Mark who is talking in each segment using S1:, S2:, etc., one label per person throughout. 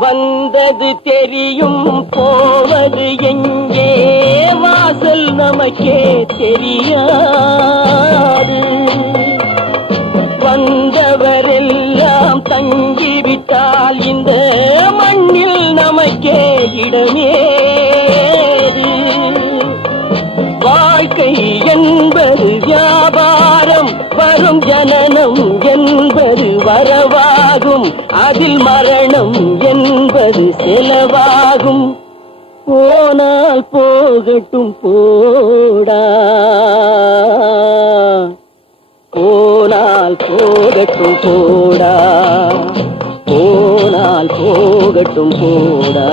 S1: வந்தது தெரியும் போவது எங்கே? வாசல் நமக்கே தெரியாது. வந்தவரெல்லாம் தங்கிவிட்டால் இந்த மண்ணில் நமக்கே இடமே வாழ்க்கை என்பது வியாபாரம் வரும் ஜனனம் என்பது வரவா வரவாகும் அதில் மரணம் என்பது செலவாகும். போனால் போகட்டும் போடா. போனால் போகட்டும் போடா. போனால் போகட்டும் போடா.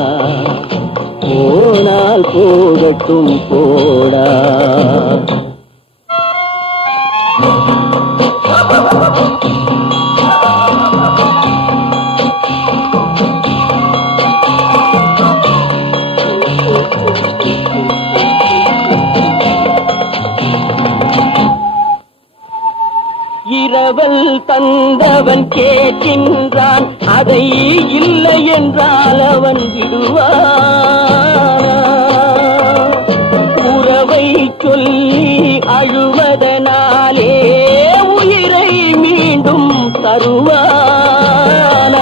S1: போனால் போகட்டும் போடா. Thank you. அவன் கேட்கின்றான் அதை இல்லை என்றால் அவன் விடுவான். உறவை சொல்லி அழுவதனாலே உயிரை மீண்டும் தருவான.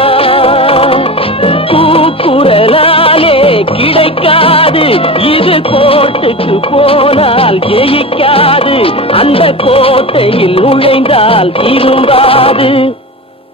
S1: கூக்குரலாலே கிடைக்காது இது கோட்டுக்கு போனால் ஜெயிக்காது அந்த கோட்டையில் நுழைந்தால் திரும்பாது.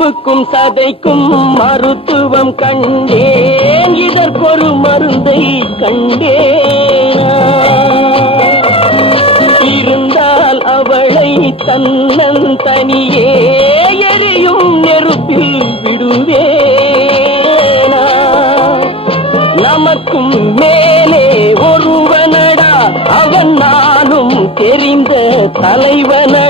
S1: எலும்புக்கும் சதைக்கும் மருத்துவம் கண்டேன். இதற்கொரு மருந்தை கண்டேன். இருந்தால் அவளை தன்னன் தனியே எரியும் நெருப்பில் விடுவேனா. நமக்கும் மேலே ஒருவனடா அவன் நானும் தெரிந்த தலைவனடா.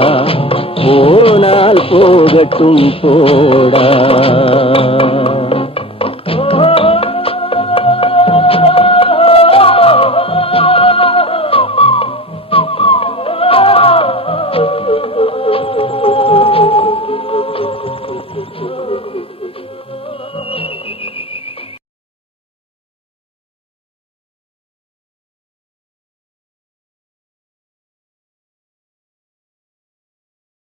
S1: போனால் போகட்டும் போடா.